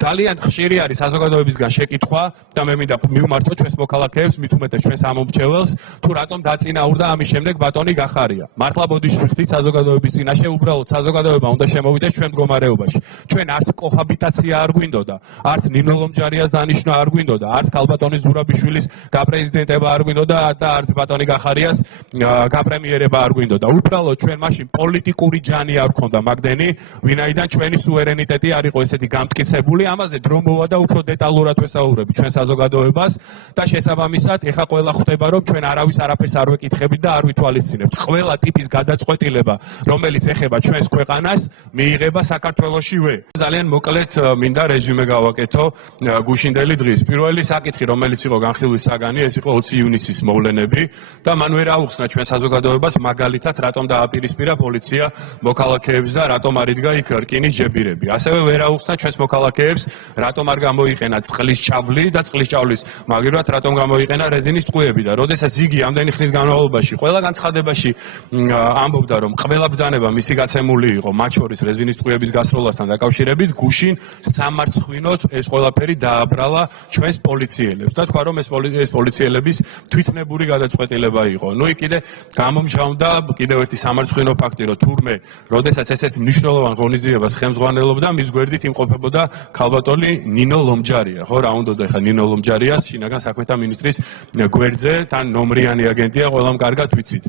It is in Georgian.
ძალიან ხშირი არის საზოგადოებისგან შეკითხვა და მე მინდა მივმართო ჩვენს მოქალაქეებს, მით უმეტეს ჩვენს ამომრჩეველს, თუ რატომ დაწინაურდა ამის შემდეგ ბატონი გახარია. მართლა ბოდიშს ვიხდით საზოგადოების წინაშე, უბრალოდ საზოგადოება უნდა შემოვიდეს ჩვენ მდგომარეობაში. ჩვენ არც კოჰაბიტაცია არ გვინდოდა, არც ნინო ლომჯარიას დანიშვნა არ გვინდოდა, არც ქალბატონი ზურაბიშვილის გაპრეზიდენტება არ გვინდოდა და არც ბატონი გახარიას გაპრემიერება არ გვინდოდა. უბრალოდ ჩვენ მაშინ პოლიტიკური ჯანი არ გქონდა მაგდენი, ვინაიდან ჩვენი სუვერენიტეტი არ იყო ესეთი გამტკიცებული. ამაზე დრო მოვა და უფრო დეტალურად ვესაუბრები ჩვენ საზოგადოებას და შესაბამისად ეხა ყველა ხვდება რომ ჩვენ არავის არაფერს არ ვეკითხებით და არ ვითვალისწინებთ. ყველა ტიპის გადაწყვეტილება, რომელიც ეხება ჩვენს ქვეყანას, მიიღება საქართველოშივე. ძალიან მოკლედ მინდა რეზიუმე გავაკეთო გუშინდელი დღის. პირველი საკითხი, რომელიც იყო განხილვის საგანი, ეს იყო 20 ივნისის მოვლენები და მან ვერ აუხსნა ჩვენ საზოგადოებას მაგალითად რატომ დააპირისპირა პოლიცია მოქალაქეებს და რატომ არ იდგა იქ რკინის ჯებირები. ასევე ვერ აუხსნა ჩვენს მოქალაქეებს რატომ არ გამოიყენა წყლის ჭავლი და წყლის ჭავლის მაგივრად რატომ გამოიყენა რეზინის ტყუები და როდესაც იგი ამდენი ხნის განმავლობაში ყველა განცხადებაში ამბობდა რომ ყველა ბრძანება მისი გაცემული იყო მათ შორის რეზინის ტყუების გასროლასთან დაკავშირებით გუშინ სამარცხვინოდ ეს ყველაფერი დააბრალა ჩვენს პოლიციელებს და თქვა რომ ეს პოლიციელების თვითნებური გადაწყვეტილება იყო. ნუ კიდე გამომჟღავნდა კიდევ ერთი სამარცხვინო ფაქტი რომ თურმე როდესაც ესეთ მნიშვნელოვან ღონისძიებას ხელმძღვანელობდა მის გვერდით იმყოფებოდა ქალბატონი ნინო ლომჯარია, ხო რა უნდოდა ეხა ნინო ლომჯარიას შინაგან საქმეთა მინისტრის გვერდზე თან ნომრიანი აგენტია ყველამ კარგად ვიცით.